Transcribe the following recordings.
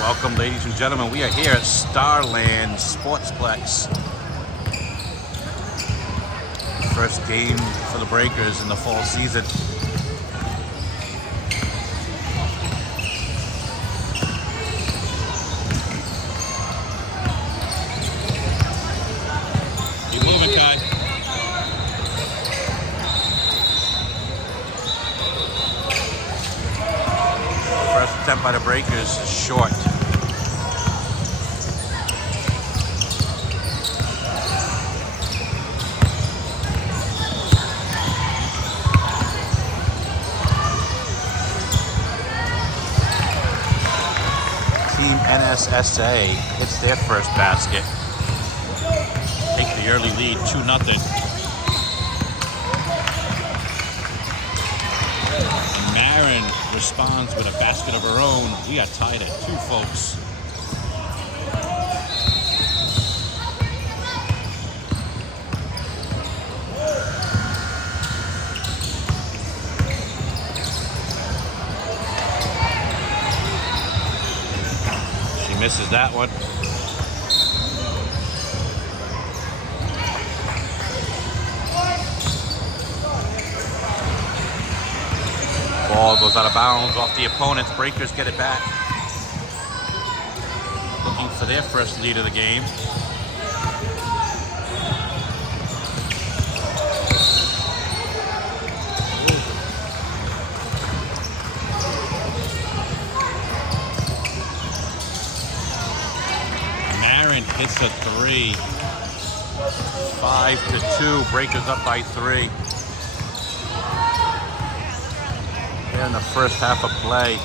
Welcome, ladies and gentlemen. We are here at Starland Sportsplex. First game for the Breakers in the fall season. Keep moving, Kai. First attempt by the Breakers is short. Team NSSA hits their first basket. Take the early lead, 2-0. And Marin responds with a basket of her own. We are tied at 2, folks. She misses that one. Ball goes out of bounds off the opponents. Breakers get it back. Looking for their first lead of the game. Marin hits a 3. 5-2. Breakers up by 3. In the first half of play.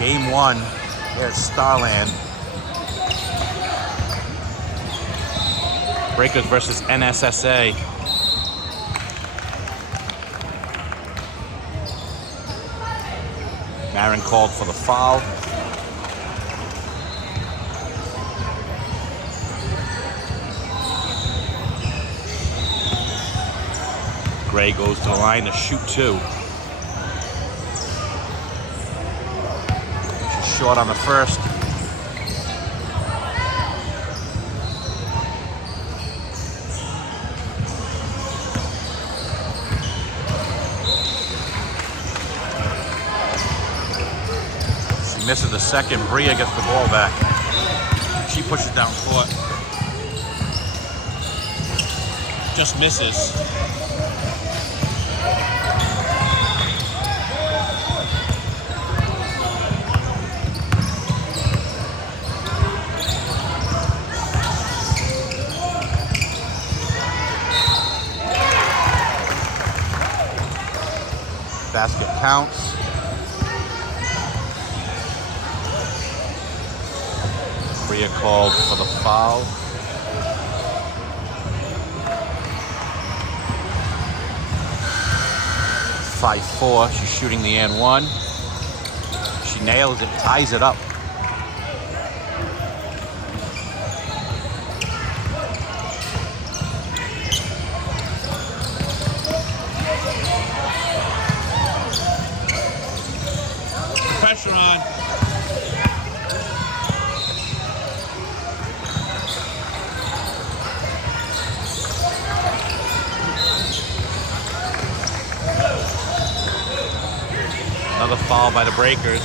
Game 1 here at Starland. Breakers versus NSSA. Marin called for the foul. Gray goes to the line to shoot 2. Short on the first. She misses the second. Bria gets the ball back. She pushes down court. Just misses. Basket counts. Bria called for the foul. Five, 5-4. She's shooting the and 1. She nails it, ties it up. Pressure on. Another foul by the Breakers.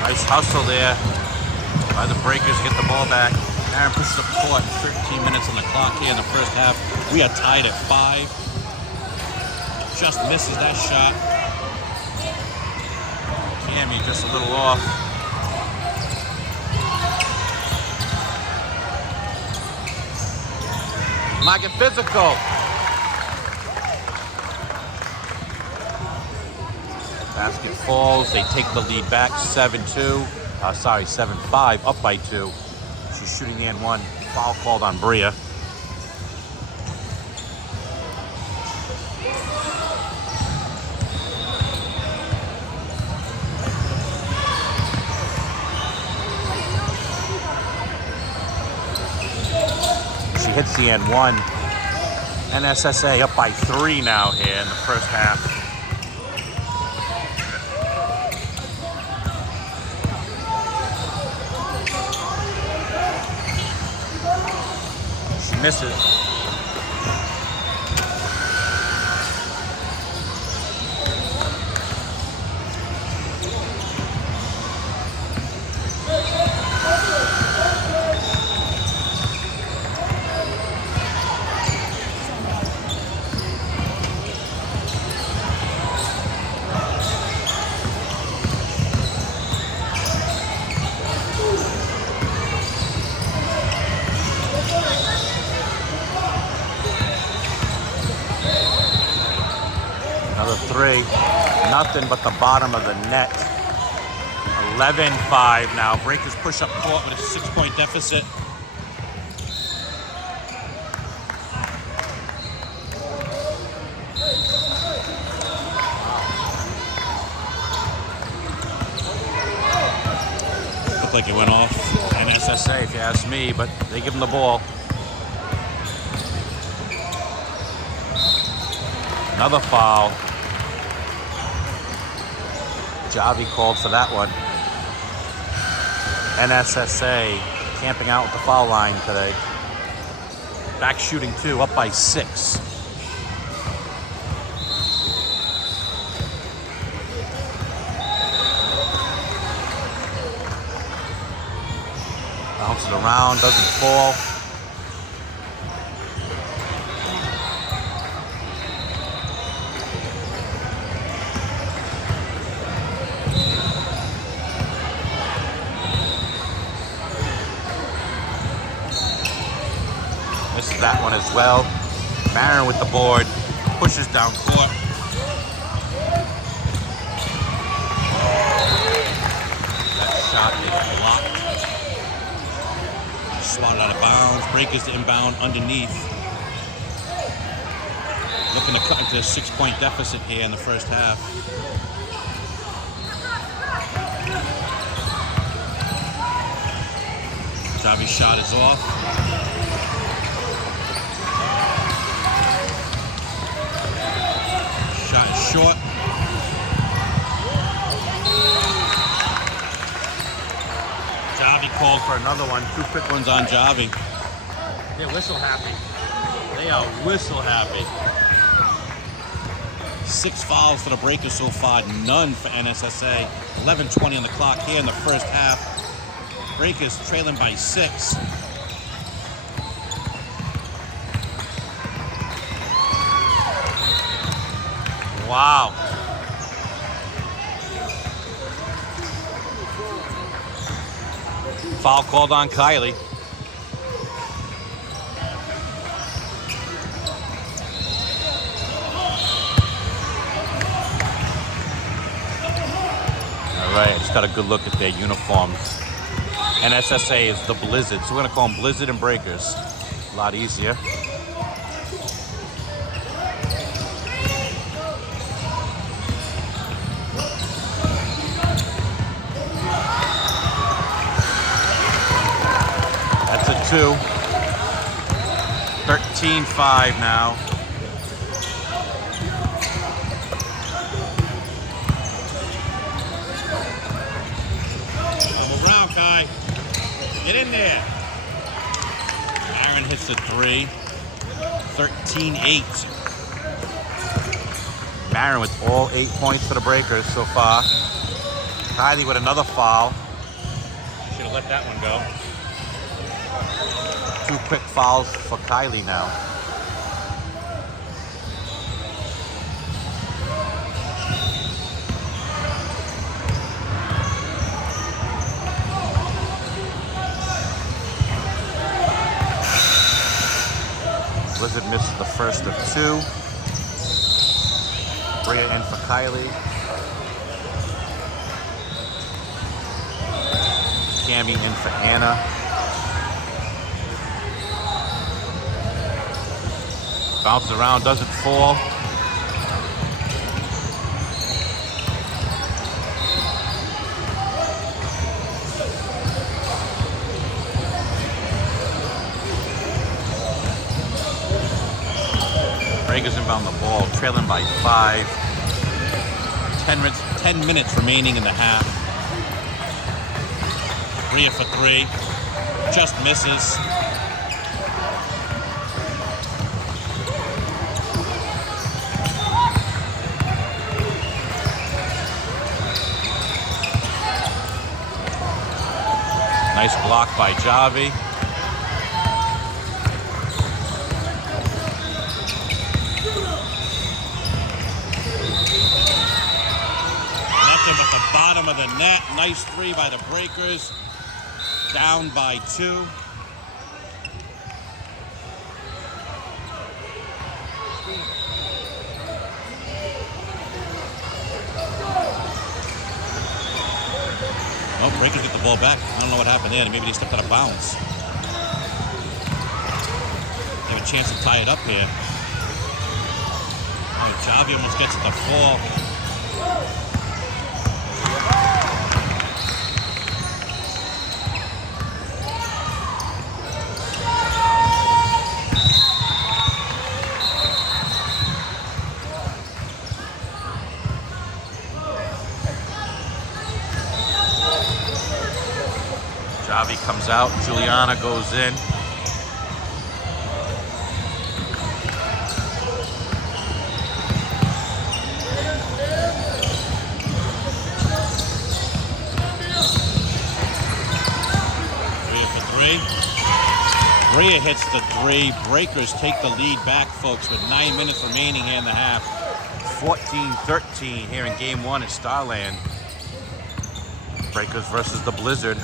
Nice hustle there by the Breakers to get the ball back. Marin pushes up court. 13 minutes on the clock here in the first half. We are tied at 5. Just misses that shot. Cammy just a little off. Might get physical. Basket falls. They take the lead back 7-2. 7-5, up by 2. She's shooting the N1. Foul called on Bria. hits the end one. NSSA up by 3 now here in the first half. She misses. Another 3, nothing but the bottom of the net. 11-5 now. Breakers push up court with a 6-point deficit. Looked like it went off NSSA if you ask me, but they give them the ball. Another foul. Javi called for that one. NSSA camping out with the foul line today. Back shooting 2, up by 6. Bounces around, doesn't fall. Misses that one as well. Marin with the board, pushes down court. That shot is blocked. Swatted out of bounds. Breakers to inbound underneath. Looking to cut into a 6-point deficit here in the first half. Javi's shot is off. Shot is short. Javi called for another one. 2 quick ones on Javi. They're whistle happy. They are whistle happy. 6 fouls for the Breakers so far, none for NSSA. 11:20 on the clock here in the first half. Breakers trailing by 6. Wow. Foul called on Kylie. All right, just got a good look at their uniforms. NSSA is the Blizzard, so we're gonna call them Blizzard and Breakers. A lot easier. That's a 2. 13-5 now. Come around, Kai. Get in there. Aaron hits a 3. 13-8. Marin with all 8 points for the Breakers so far. Kylie with another foul. Should have let that one go. 2 quick fouls for Kylie now. Blizzard misses the first of 2. Bria in for Kylie. Cammy in for Anna. Bounces around, doesn't fall. Breakers inbound the ball, trailing by 5. 10 minutes remaining in the half. Ria for 3. Just misses. Nice block by Javi. Nothing but the bottom of the net. Nice 3 by the Breakers. Down by 2. Oh, Breakers get the ball back. I don't know what happened there. Maybe they stepped out of bounds. They have a chance to tie it up here. Oh, Javi almost gets it to fall. Javi comes out, Juliana goes in. Ria for 3. Ria hits the 3. Breakers take the lead back, folks, with 9 minutes remaining here in the half. 14-13 here in game 1 at Starland. Breakers versus the Blizzard.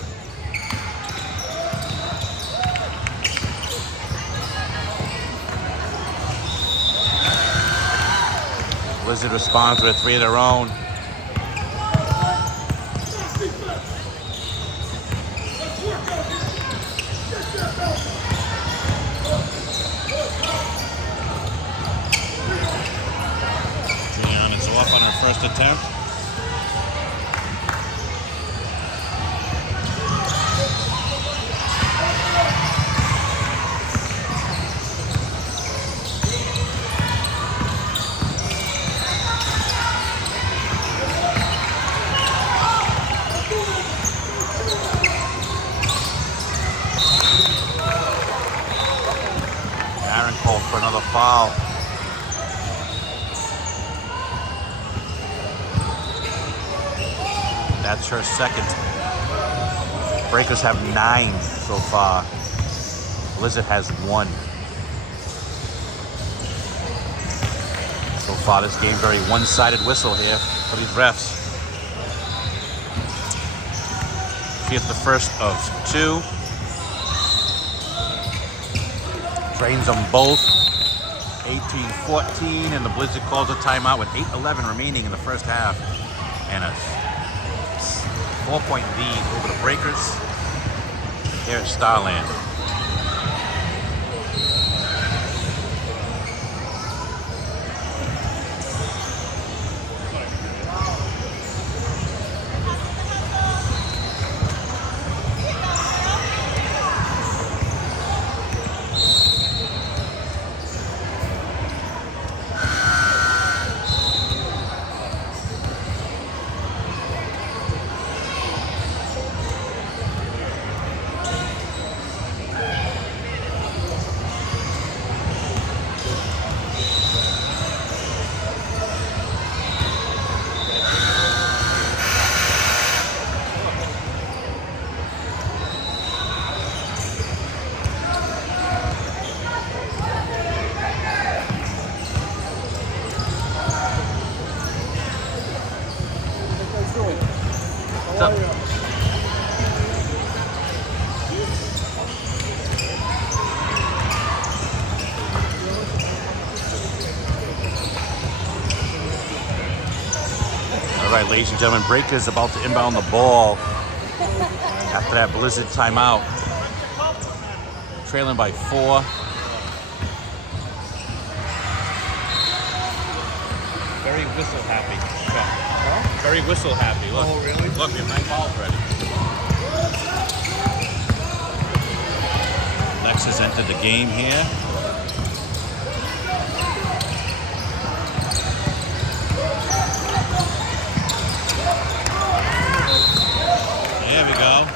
Blizzard responds with a 3 of their own. Juliana's off on her first attempt. Called for another foul. That's her second. Breakers have 9 so far. Blizzard has 1. So far this game, very one-sided whistle here for these refs. She gets the first of 2. Drains them both. 18-14, and the Blizzard calls a timeout with 8:11 remaining in the first half. And a 4-point lead over the Breakers here at Starland. All right, ladies and gentlemen, Breakers about to inbound the ball after that Blizzard timeout. Trailing by 4. Very whistle happy. Huh? Very whistle happy. Look. Oh, really? Look, we have 9 balls ready. Lex has entered the game here. There we go.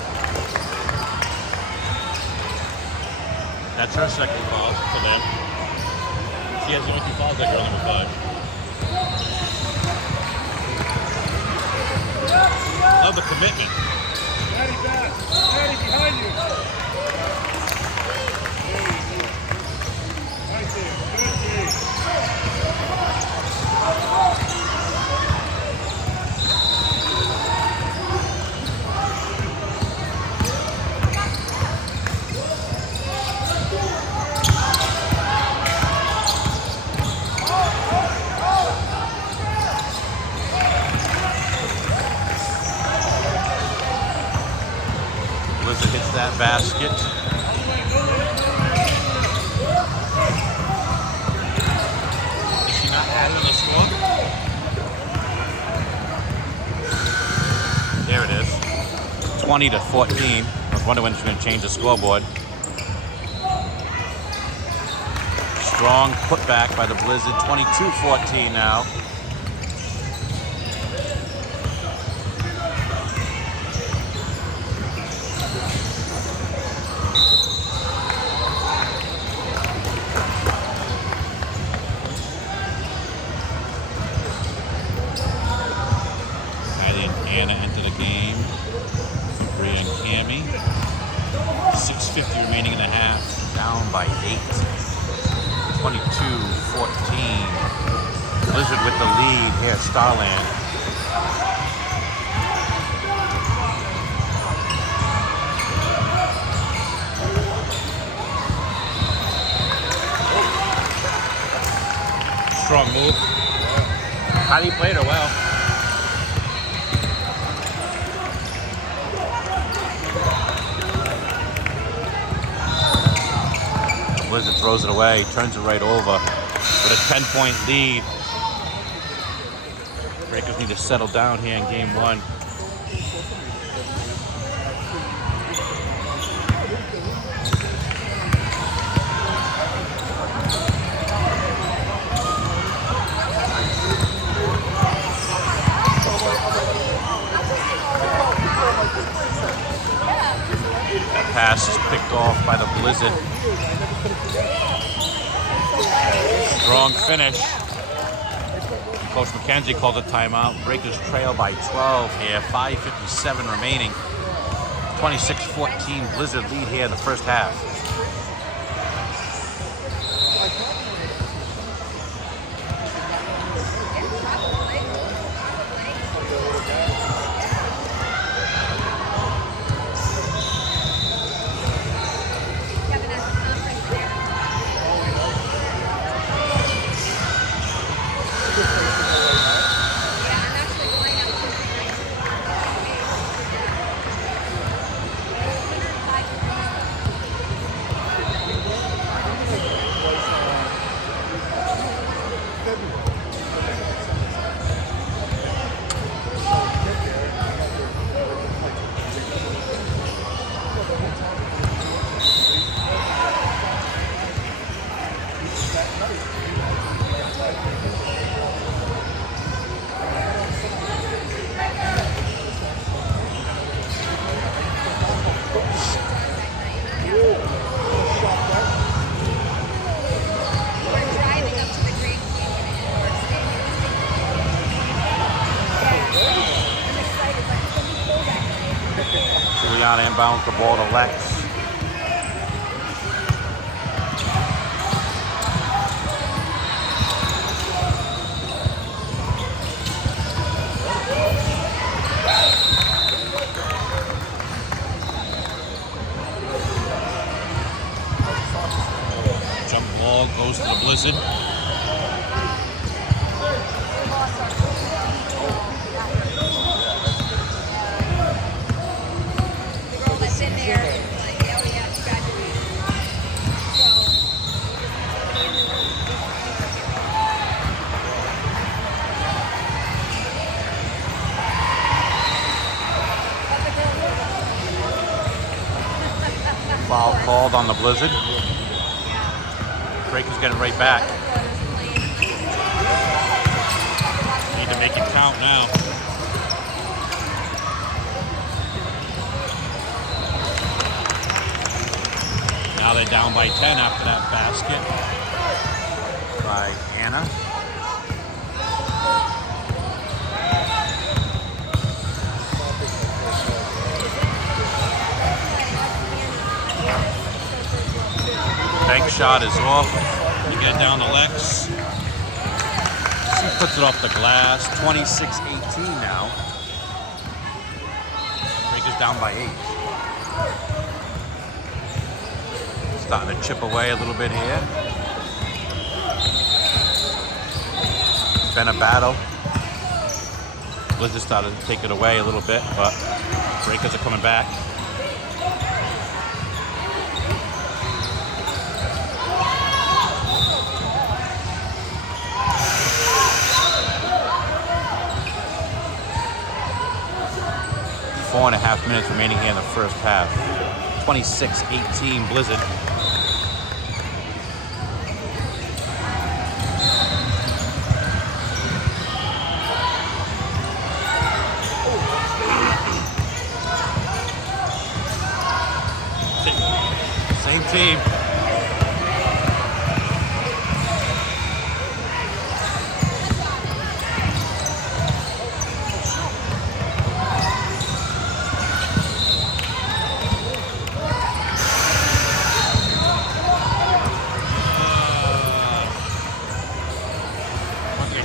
That's her second foul for them. She has the only 2 fouls that girl, number 5. Love the commitment. Daddy back. Daddy behind you. Right there. Good game. Blizzard hits that basket. Is she not adding the score? There it is. 20-14. I was wondering when she's going to change the scoreboard. Strong putback by the Blizzard. 22-14 now. Anna into the game. Bria and Cammy. 6:50 remaining in the half. Down by 8. 22-14. Blizzard with the lead here, Starland. Strong move. Heidi played her well. Blizzard throws it away, turns it right over with a 10-point lead. Breakers need to settle down here in game 1. That pass is picked off by the Blizzard. Strong finish. Coach McKenzie calls a timeout. Breakers trail by 12 here. 5:57 remaining. 26-14 Blizzard lead here in the first half. Juliana inbounds the ball to Lex. Jump ball goes to the Blizzard. Foul called on the Blizzard. Breakers getting right back. Need to make it count now. Now they're down by 10 after that basket by Anna. Bank shot is off. You get down to Lex. She puts it off the glass. 26-18 now. Breakers down by 8. Starting to chip away a little bit here. It's been a battle. Blizzard started to take it away a little bit, but Breakers are coming back. Four and a half minutes remaining here in the first half. 26-18 Blizzard. Same team.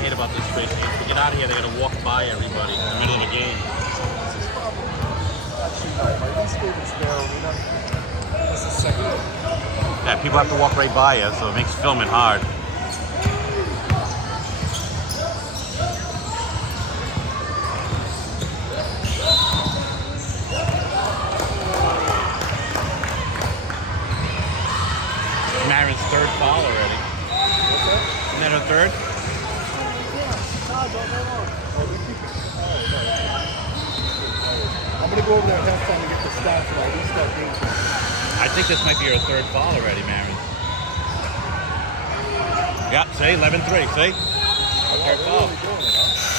About this place. To get out of here, they're gonna walk by everybody in the middle of the game. Actually, no. My least favorite's their arena. This is second. Yeah, people have to walk right by you, so it makes filming hard. Marin's third foul already. What's that? Isn't that her third? I'm gonna go over there at halftime and get the stats for at least that game. I think this might be her third foul already, Marin. Yeah, see, 11-3, see? Third foul.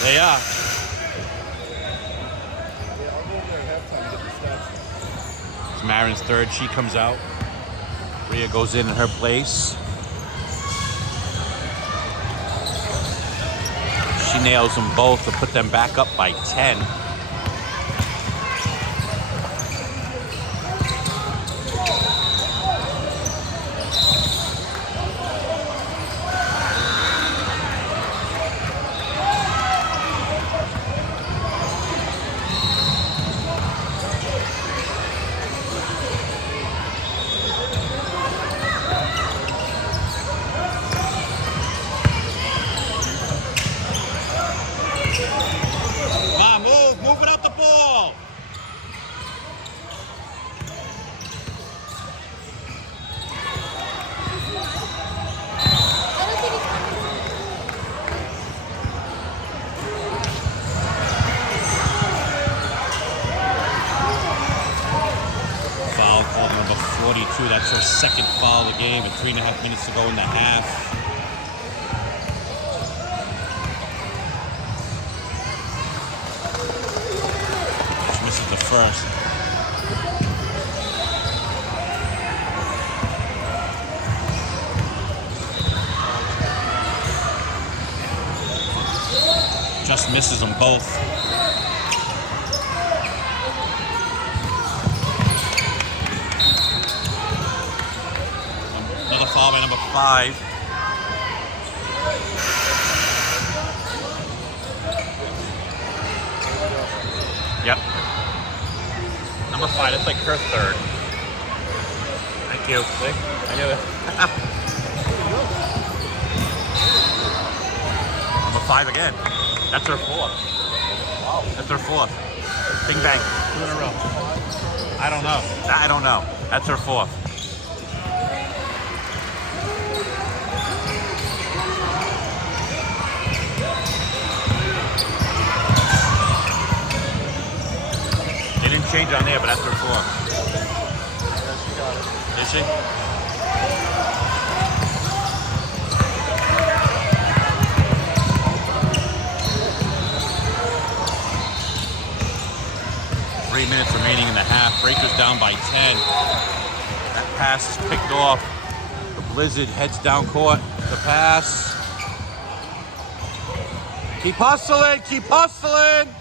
They are. Yeah, I'll go over there at halftime and get the stats. It's Marin's third. She comes out. Rhea goes in her place. She nails them both to put them back up by 10. Move it up the ball. Foul for number 42. That's her second foul of the game with 3.5 minutes to go in the half. Misses the first. Just misses them both. Another foul by number 5. Yep. Number 5, that's like her third. Thank you. See? I knew it. Number 5 again. That's her fourth. Wow. That's her fourth. Bing bang. 2 in a row. I don't know. I don't know. That's her fourth. They didn't change on there, but that's her fourth. Yeah, she got it. Did she? 3 minutes remaining in the half. Breakers down by 10. pass is picked off. The Blizzard heads down court. The pass. Keep hustling, keep hustling.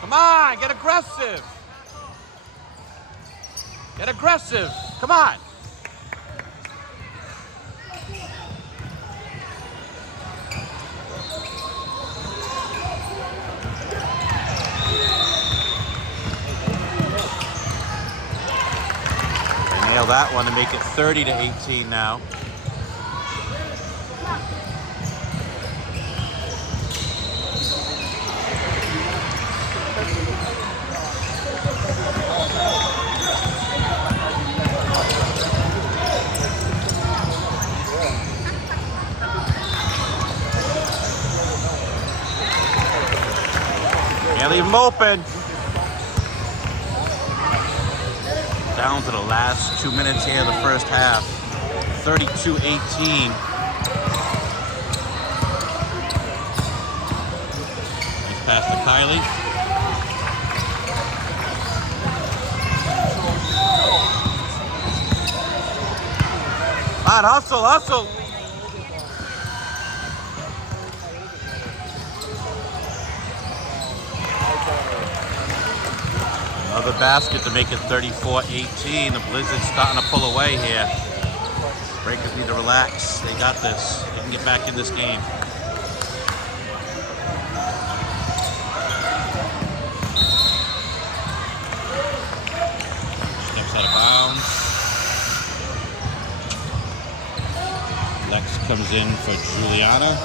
Come on, get aggressive. Get aggressive, come on. They nail that one to make it 30-18 now. Can't leave them open. Down to the last 2 minutes here of the first half. 32-18. Nice pass to Kylie. Come on, hustle, hustle. Another basket to make it 34-18. The Blizzard's starting to pull away here. Breakers need to relax. They got this. They can get back in this game. Steps out of bounds. Lex comes in for Juliana.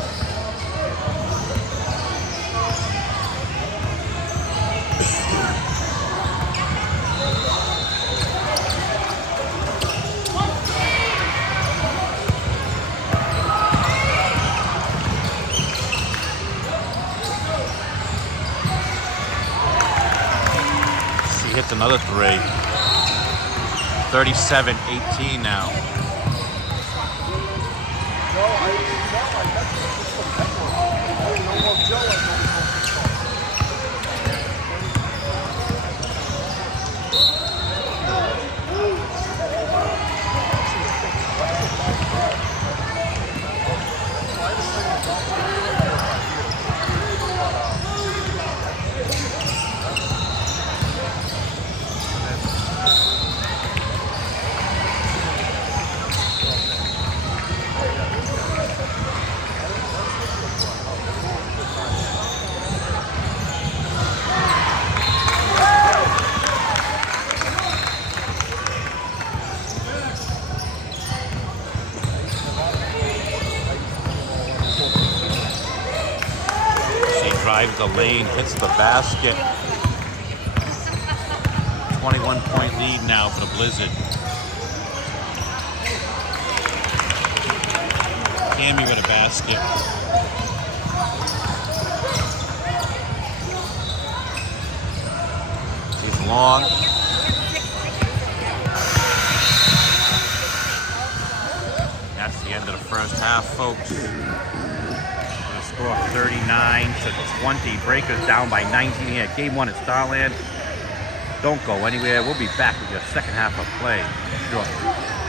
Hits another three. 37-18 now. Drives the lane, hits the basket. 21-point lead now for the Blizzard. Cammy with a basket. She's long. That's the end of the first half, folks. Score 39-20. Breakers down by 19 here. Game 1 at Starland. Don't go anywhere. We'll be back with your second half of play shortly.